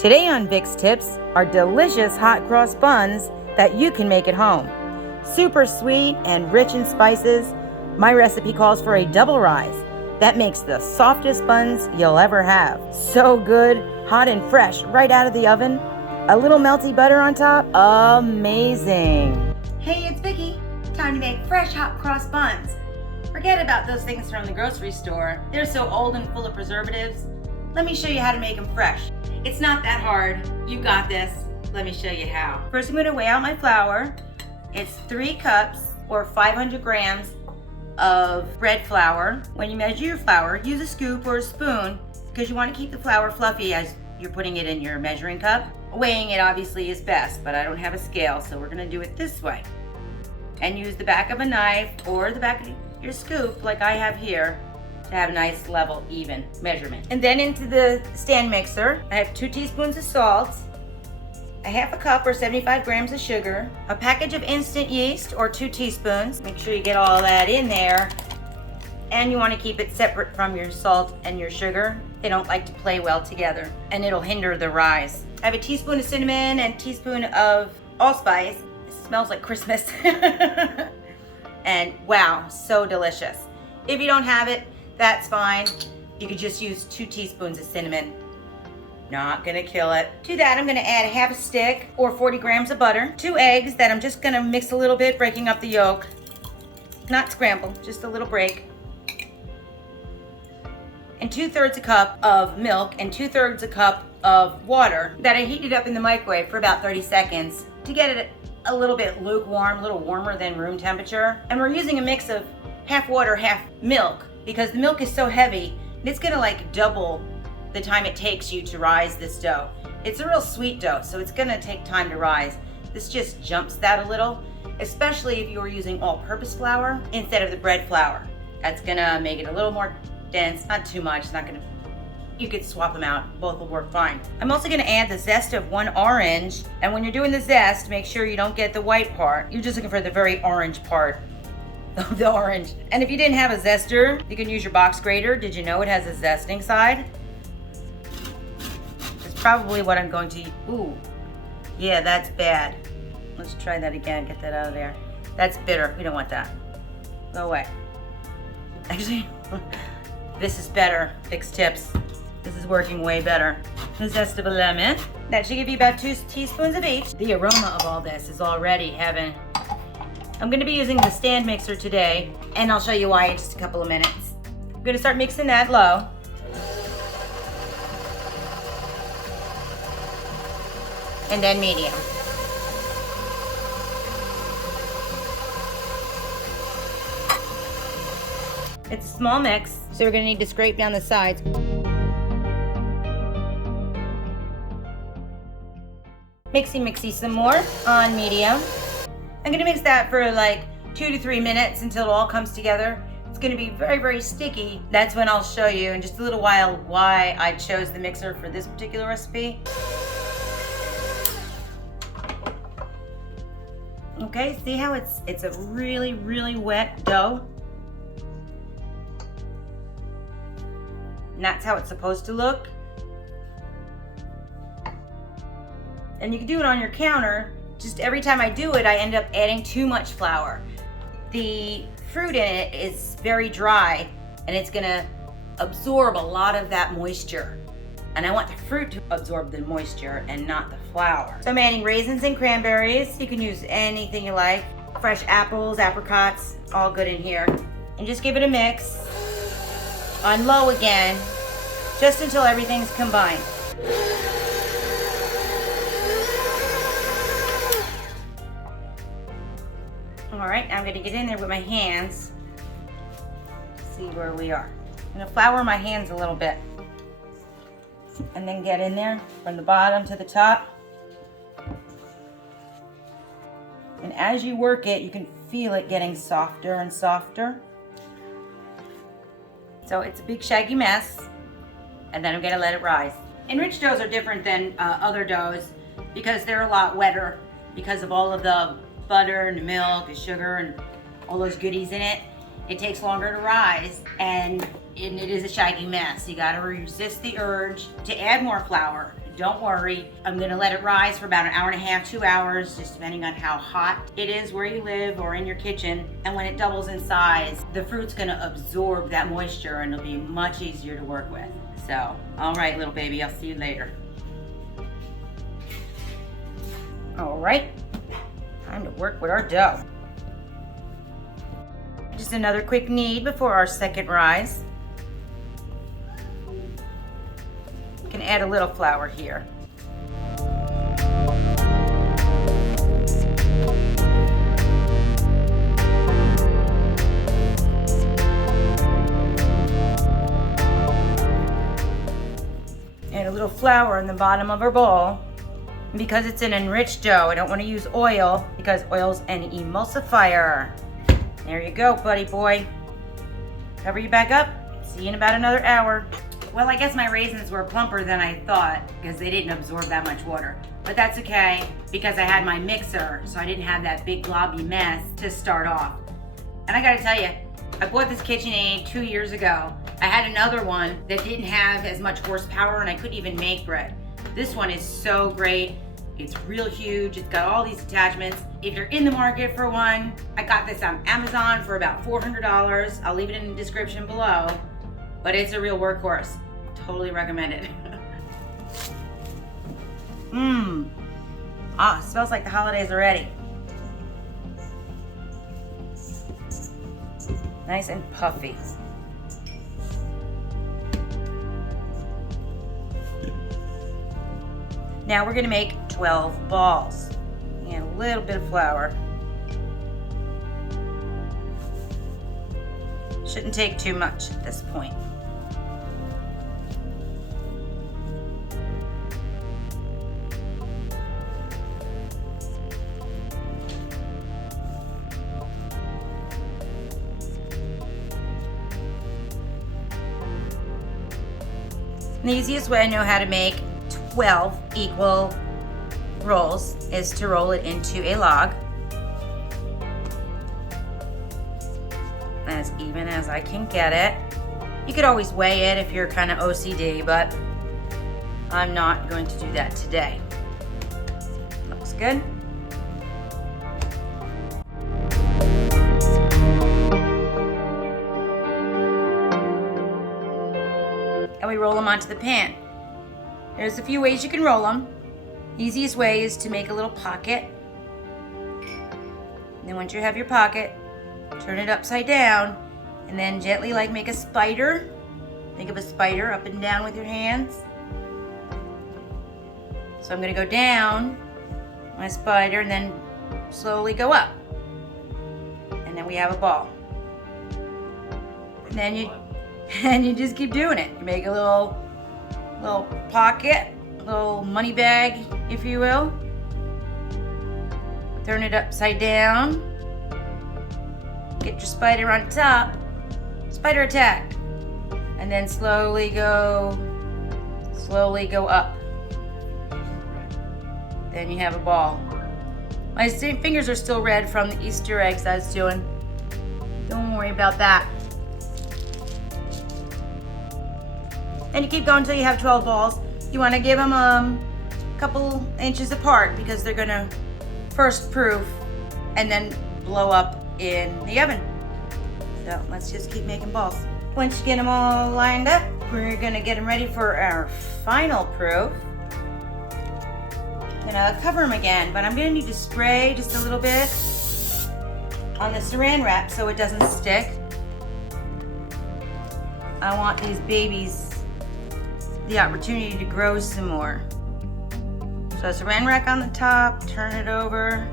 Today on Vic's Tips are delicious hot cross buns that you can make at home. Super sweet and rich in spices, my recipe calls for a double rise. That makes the softest buns you'll ever have. So good, hot and fresh right out of the oven. A little melty butter on top, amazing. Hey, it's Vicky. Time to make fresh hot cross buns. Forget about those things from the grocery store. They're so old and full of preservatives. Let me show you how to make them fresh. It's not that hard. You got this. Let me show you how. First, I'm going to weigh out my flour. It's 3 cups or 500 grams of bread flour. When you measure your flour, use a scoop or a spoon because you want to keep the flour fluffy as you're putting it in your measuring cup. Weighing it obviously is best, but I don't have a scale, so we're going to do it this way. And use the back of a knife or the back of your scoop like I have here to have a nice level, even measurement. And then into the stand mixer, I have 2 teaspoons of salt, a half a cup or 75 grams of sugar, a package of instant yeast or 2 teaspoons. Make sure you get all that in there. And you want to keep it separate from your salt and your sugar. They don't like to play well together and it'll hinder the rise. I have a teaspoon of cinnamon and a teaspoon of allspice. It smells like Christmas. And wow, so delicious. If you don't have it, that's fine. You could just use 2 teaspoons of cinnamon. Not gonna kill it. To that, I'm gonna add a half a stick or 40 grams of butter, 2 eggs that I'm just gonna mix a little bit, breaking up the yolk. Not scramble, just a little break. And 2/3 a cup of milk and 2/3 a cup of water that I heated up in the microwave for about 30 seconds to get it a little bit lukewarm, a little warmer than room temperature. And we're using a mix of half water, half milk, because the milk is so heavy, and it's gonna like double the time it takes you to rise this dough. It's a real sweet dough, so it's gonna take time to rise. This just jumps that a little, especially if you're using all-purpose flour instead of the bread flour. That's gonna make it a little more dense, not too much, it's not gonna, you could swap them out, both will work fine. I'm also gonna add the zest of 1 orange, and when you're doing the zest, make sure you don't get the white part. You're just looking for the very orange part of the orange. And if you didn't have a zester, you can use your box grater. Did you know it has a zesting side? That's probably what I'm going to, ooh, yeah, that's bad. Let's try that again, get that out of there. That's bitter, we don't want that. Go away. Actually, this is better, Vic's Tips. This is working way better. The zest of a lemon. That should give you about 2 teaspoons of each. The aroma of all this is already heaven. I'm gonna be using the stand mixer today, and I'll show you why in just a couple of minutes. I'm gonna start mixing that low. And then medium. It's a small mix, so we're gonna need to scrape down the sides. Mixy some more on medium. I'm gonna mix that for like 2 to 3 minutes until it all comes together. It's gonna be very, very sticky. That's when I'll show you in just a little while why I chose the mixer for this particular recipe. Okay, see how it's a really, really wet dough? And that's how it's supposed to look. And you can do it on your counter. Just every time I do it, I end up adding too much flour. The fruit in it is very dry, and it's gonna absorb a lot of that moisture. And I want the fruit to absorb the moisture and not the flour. So I'm adding raisins and cranberries. You can use anything you like. Fresh apples, apricots, all good in here. And just give it a mix on low again, just until everything's combined. All right, now I'm gonna get in there with my hands, see where we are. I'm gonna flour my hands a little bit, and then get in there from the bottom to the top. And as you work it, you can feel it getting softer and softer. So it's a big shaggy mess, and then I'm gonna let it rise. Enriched doughs are different than other doughs because they're a lot wetter because of all of the butter and the milk, the sugar, and all those goodies in it. It takes longer to rise, and it is a shaggy mess. You gotta resist the urge to add more flour. don't worry. I'm gonna let it rise for about an hour and a half, 2 hours, just depending on how hot it is where you live or in your kitchen. And when it doubles in size, the fruit's gonna absorb that moisture and it'll be much easier to work with. So, all right, little baby, I'll see you later. All right, time to work with our dough. Just another quick knead before our second rise. You can add a little flour here. Add a little flour in the bottom of our bowl. And because it's an enriched dough, I don't want to use oil because oil's an emulsifier. There you go, buddy boy. Cover you back up. See you in about another hour. Well, I guess my raisins were plumper than I thought because they didn't absorb that much water. But that's okay because I had my mixer, so I didn't have that big globby mess to start off. And I gotta tell you, I bought this KitchenAid 2 years ago. I had another one that didn't have as much horsepower and I couldn't even make bread. This one is so great. It's real huge. It's got all these attachments. If you're in the market for one, I got this on Amazon for about $400. I'll leave it in the description below, but it's a real workhorse. Totally recommend it. It smells like the holidays already. Nice and puffy. Now we're gonna make 12 balls. And a little bit of flour. Shouldn't take too much at this point. The easiest way I know how to make 12 equal rolls is to roll it into a log as even as I can get it. You could always weigh it if you're kind of OCD, but I'm not going to do that today. Looks good. And we roll them onto the pan. There's a few ways you can roll them. Easiest way is to make a little pocket. And then once you have your pocket, turn it upside down and then gently like make a spider. Think of a spider up and down with your hands. So I'm gonna go down my spider and then slowly go up. And then we have a ball. And then you just keep doing it. You make a little pocket, little money bag, if you will. Turn it upside down. Get your spider on top. Spider attack. And then slowly go up. Then you have a ball. My fingers are still red from the Easter eggs I was doing. Don't worry about that. And you keep going until you have 12 balls. You want to give them a couple inches apart because they're gonna first proof and then blow up in the oven. So let's just keep making balls. Once you get them all lined up, we're gonna get them ready for our final proof. I'm gonna cover them again, but I'm gonna need to spray just a little bit on the saran wrap so it doesn't stick. I want these babies the opportunity to grow some more. So saran wrap on the top, turn it over.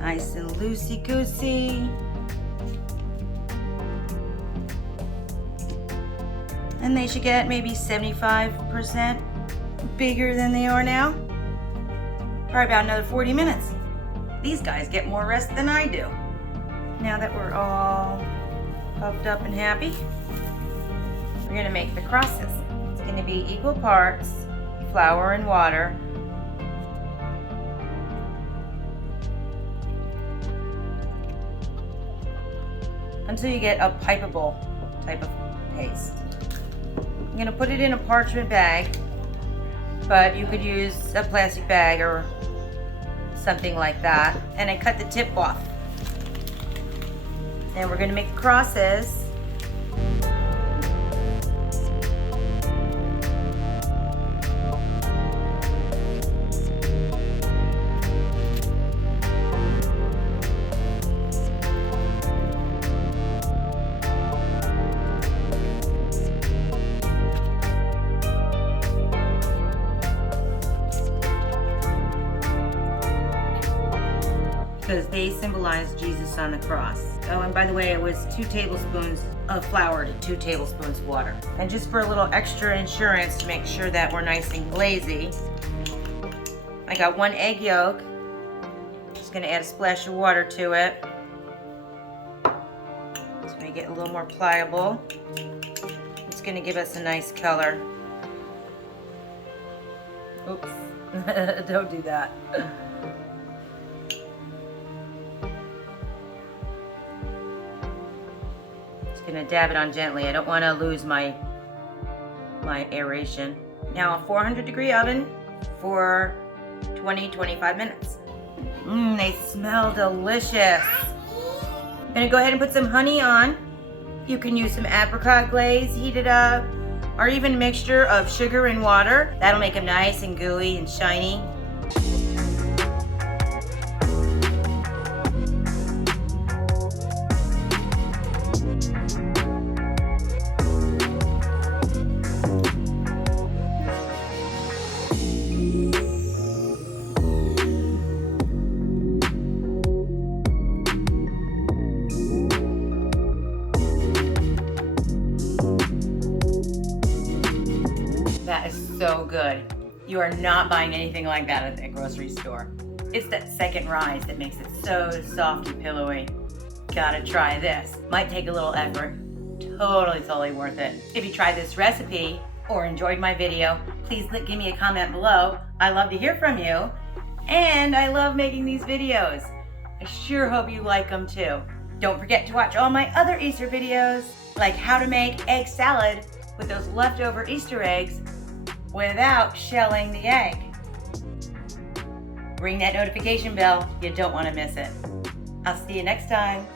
Nice and loosey-goosey. And they should get maybe 75% bigger than they are now. Probably about another 40 minutes. These guys get more rest than I do. Now that we're all puffed up and happy, we're gonna make the crosses. It's gonna be equal parts flour and water. Until you get a pipeable type of paste. I'm gonna put it in a parchment bag, but you could use a plastic bag or something like that. And I cut the tip off. And we're gonna make the crosses. Because they symbolize Jesus on the cross. Oh, and by the way, it was 2 tablespoons of flour to 2 tablespoons of water. And just for a little extra insurance to make sure that we're nice and glazy, I got 1 egg yolk. Just gonna add a splash of water to it. It's gonna get a little more pliable. It's gonna give us a nice color. Oops, don't do that. Gonna dab it on gently. I don't want to lose my aeration. Now a 400-degree oven for 20-25 minutes. They smell delicious. I'm gonna go ahead and put some honey on. You can use some apricot glaze, heat it up, or even a mixture of sugar and water. That'll make them nice and gooey and shiny. That is so good. You are not buying anything like that at the grocery store. It's that second rise that makes it so soft and pillowy. Gotta try this. Might take a little effort. Totally worth it. If you tried this recipe or enjoyed my video, please give me a comment below. I love to hear from you. And I love making these videos. I sure hope you like them too. Don't forget to watch all my other Easter videos, like how to make egg salad with those leftover Easter eggs without shelling the egg. Ring that notification bell. You don't want to miss it. I'll see you next time.